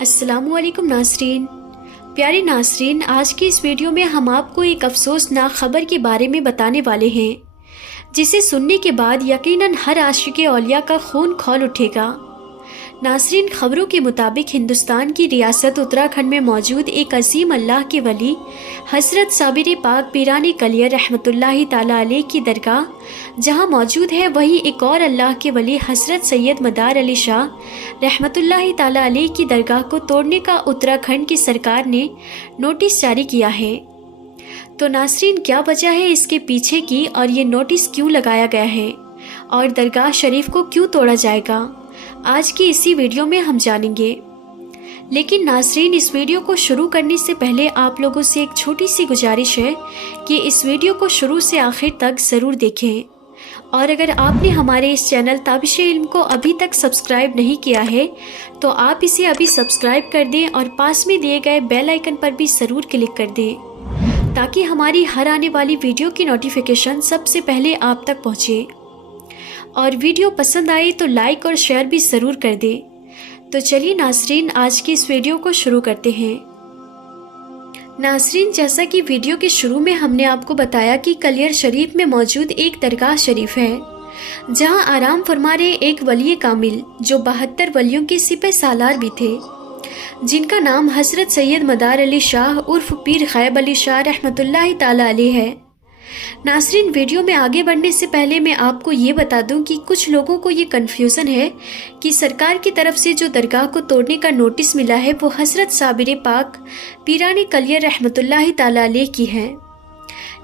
अस्सलामु अलैकुम नाज़रीन। प्यारे नाज़रीन, आज की इस वीडियो में हम आपको एक अफसोसनाक खबर के बारे में बताने वाले हैं जिसे सुनने के बाद यकीनन हर आशिक़ औलिया का खून खौल उठेगा। नाज़रीन, खबरों के मुताबिक हिंदुस्तान की रियासत उत्तराखंड में मौजूद एक अजीम अल्लाह के वली हज़रत साबिर पाक पीरानी कलियर रहमतुल्लाहि ताला अलैह की दरगाह जहां मौजूद है, वहीं एक और अल्लाह के वली हज़रत सैयद मदार अली शाह रहमतुल्लाहि ताला अलैह की दरगाह को तोड़ने का उत्तराखंड की सरकार ने नोटिस जारी किया है। तो नाज़रीन, क्या वजह है इसके पीछे की और ये नोटिस क्यों लगाया गया है और दरगाह शरीफ को क्यों तोड़ा जाएगा, आज की इसी वीडियो में हम जानेंगे। लेकिन नाज़रीन, इस वीडियो को शुरू करने से पहले आप लोगों से एक छोटी सी गुजारिश है कि इस वीडियो को शुरू से आखिर तक ज़रूर देखें और अगर आपने हमारे इस चैनल ताबिश इल्म को अभी तक सब्सक्राइब नहीं किया है तो आप इसे अभी सब्सक्राइब कर दें और पास में दिए गए बेल आइकन पर भी ज़रूर क्लिक कर दें ताकि हमारी हर आने वाली वीडियो की नोटिफिकेशन सबसे पहले आप तक पहुँचे। और वीडियो पसंद आए तो लाइक और शेयर भी ज़रूर कर दें। तो चलिए नाज़रीन, आज की इस वीडियो को शुरू करते हैं। नाज़रीन, जैसा कि वीडियो के शुरू में हमने आपको बताया कि कलियर शरीफ में मौजूद एक दरगाह शरीफ है जहां आराम फरमा रहे एक वली कामिल जो 72 वलियों के सिपह सालार भी थे, जिनका नाम हज़रत सैयद मदार अली शाह उर्फ पीर ग़ैब अली शाह रहमतुल्लाहि ताला अलैह है। नाज़रीन, वीडियो में आगे बढ़ने से पहले मैं आपको ये बता दूं कि कुछ लोगों को ये कन्फ्यूज़न है कि सरकार की तरफ से जो दरगाह को तोड़ने का नोटिस मिला है वो हज़रत साबिर पाक पीरानी कलियर रहमतुल्लाहि ताला अलैह की है।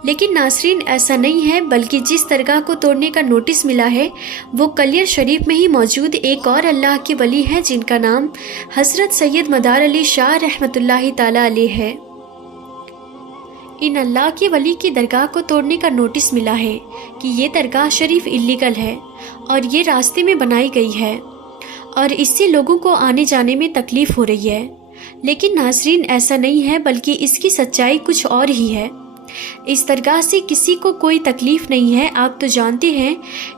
लेकिन नाज़रीन, ऐसा नहीं है, बल्कि जिस दरगाह को तोड़ने का नोटिस मिला है वो कलियर शरीफ में ही मौजूद एक और अल्लाह के वली हैं जिनका नाम हज़रत सैयद मदार अली शाह रहमतुल्लाहि ताला अलैह है। इन अल्लाह के वली की दरगाह को तोड़ने का नोटिस मिला है कि ये दरगाह शरीफ इल्लीगल है और ये रास्ते में बनाई गई है और इससे लोगों को आने जाने में तकलीफ़ हो रही है। लेकिन नाज़रीन, ऐसा नहीं है, बल्कि इसकी सच्चाई कुछ और ही है। इस दरगाह से किसी को कोई तकलीफ़ नहीं है। आप तो जानते हैं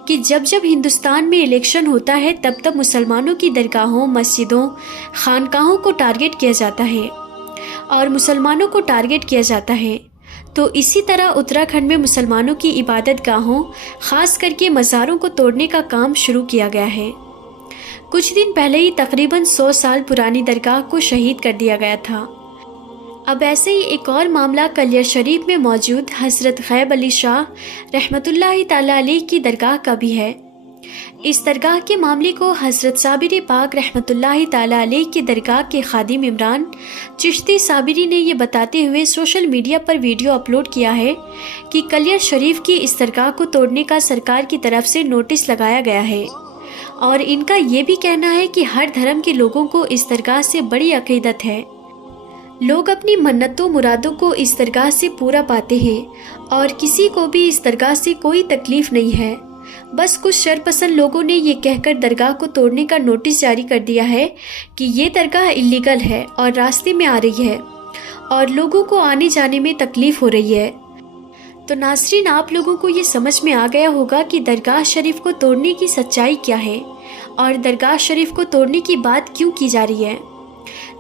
कि जब जब हिंदुस्तान में इलेक्शन होता है तब तब मुसलमानों की दरगाहों, मस्जिदों, खानकाहों को टारगेट किया जाता है और मुसलमानों को टारगेट किया जाता है। तो इसी तरह उत्तराखंड में मुसलमानों की इबादत गाहों, ख़ास करके मज़ारों को तोड़ने का काम शुरू किया गया है। कुछ दिन पहले ही तकरीबन 100 साल पुरानी दरगाह को शहीद कर दिया गया था। अब ऐसे ही एक और मामला कलियर शरीफ में मौजूद हज़रत ग़ैब अली शाह रहमतुल्लाहि ताला अलैह की दरगाह का भी है। इस दरगाह के मामले को हज़रत साबिर पाक रहमतुल्लाहि ताला अलैह की दरगाह के खादिम इमरान चिश्ती साबिरी ने ये बताते हुए सोशल मीडिया पर वीडियो अपलोड किया है कि कलियर शरीफ की इस दरगाह को तोड़ने का सरकार की तरफ से नोटिस लगाया गया है और इनका ये भी कहना है कि हर धर्म के लोगों को इस दरगाह से बड़ी अकीदत है। लोग अपनी मन्नतों मुरादों को इस दरगाह से पूरा पाते हैं और किसी को भी इस दरगाह से कोई तकलीफ़ नहीं है। बस कुछ शरपसंद लोगों ने ये कहकर दरगाह को तोड़ने का नोटिस जारी कर दिया है कि ये दरगाह इल्लीगल है और रास्ते में आ रही है और लोगों को आने जाने में तकलीफ़ हो रही है। तो नाज़रीन, आप लोगों को ये समझ में आ गया होगा कि दरगाह शरीफ को तोड़ने की सच्चाई क्या है और दरगाह शरीफ को तोड़ने की बात क्यों की जा रही है।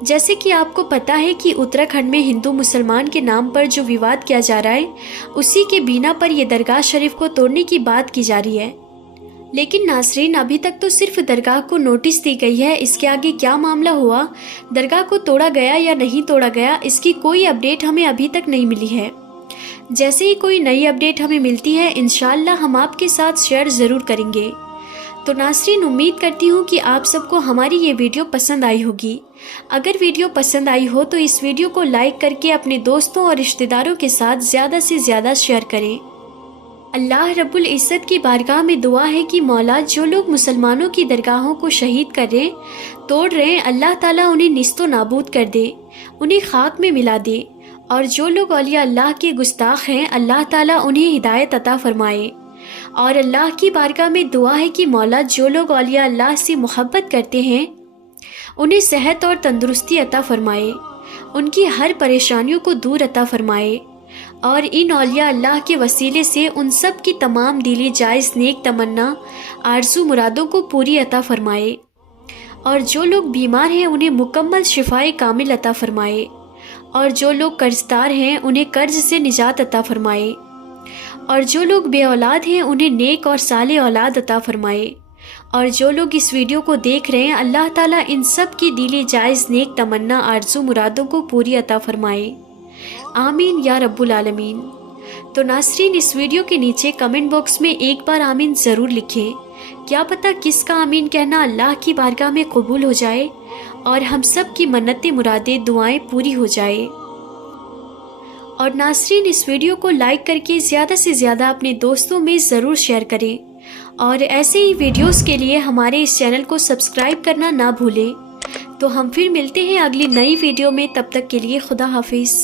जैसे कि आपको पता है कि उत्तराखंड में हिंदू मुसलमान के नाम पर जो विवाद किया जा रहा है, उसी के बिना पर यह दरगाह शरीफ को तोड़ने की बात की जा रही है। लेकिन नाज़रीन, अभी तक तो सिर्फ दरगाह को नोटिस दी गई है। इसके आगे क्या मामला हुआ, दरगाह को तोड़ा गया या नहीं तोड़ा गया, इसकी कोई अपडेट हमें अभी तक नहीं मिली है। जैसे ही कोई नई अपडेट हमें मिलती है, इंशाअल्लाह हम आपके साथ शेयर ज़रूर करेंगे। तो नाज़रीन, उम्मीद करती हूँ कि आप सबको हमारी ये वीडियो पसंद आई होगी। अगर वीडियो पसंद आई हो तो इस वीडियो को लाइक करके अपने दोस्तों और रिश्तेदारों के साथ ज़्यादा से ज़्यादा शेयर करें। अल्लाह रब्बुल इज़्ज़त की बारगाह में दुआ है कि मौला, जो लोग मुसलमानों की दरगाहों को शहीद कर रहे, तोड़ रहे हैं, अल्लाह ताला उन्हें निस्तो नाबूद कर दे, उन्हें खाक में मिला दे। और जो लोग औलिया अल्लाह के गुस्ताख हैं, अल्लाह ताला उन्हें हिदायत अता फरमाए। और अल्लाह की बारगाह में दुआ है कि मौला, जो लोग औलिया अल्लाह से मोहब्बत करते हैं उन्हें सेहत और तंदुरुस्ती अता फरमाए, उनकी हर परेशानियों को दूर अता फरमाए और इन औलिया अल्लाह के वसीले से उन सब की तमाम दिली जायज़ नेक तमन्ना आरज़ू मुरादों को पूरी अता फरमाए। اور جو لوگ بیمار ہیں انہیں مکمل شفائے کامل عطا فرمائے، اور جو لوگ قرضدار ہیں انہیں قرض سے نجات عطا فرمائے، اور جو لوگ بے اولاد ہیں انہیں نیک اور صالح اولاد عطا فرمائے، اور جو لوگ اس ویڈیو کو دیکھ رہے ہیں اللہ تعالیٰ ان سب کی دلی جائز نیک تمنا آرزو مرادوں کو پوری عطا فرمائے، آمین یا رب العالمین۔ تو ناظرین، اس ویڈیو کے نیچے کمنٹ باکس میں ایک بار آمین ضرور لکھیں، کیا پتہ کس کا آمین کہنا اللہ کی بارگاہ میں قبول ہو جائے اور ہم سب کی منتیں مرادیں دعائیں پوری ہو جائے۔ اور ناظرین، اس ویڈیو کو لائک کر کے زیادہ سے زیادہ اپنے دوستوں میں ضرور شیئر کریں، اور ایسے ہی ویڈیوز کے لیے ہمارے اس چینل کو سبسکرائب کرنا نہ بھولیں۔ تو ہم پھر ملتے ہیں اگلی نئی ویڈیو میں، تب تک کے لیے خدا حافظ۔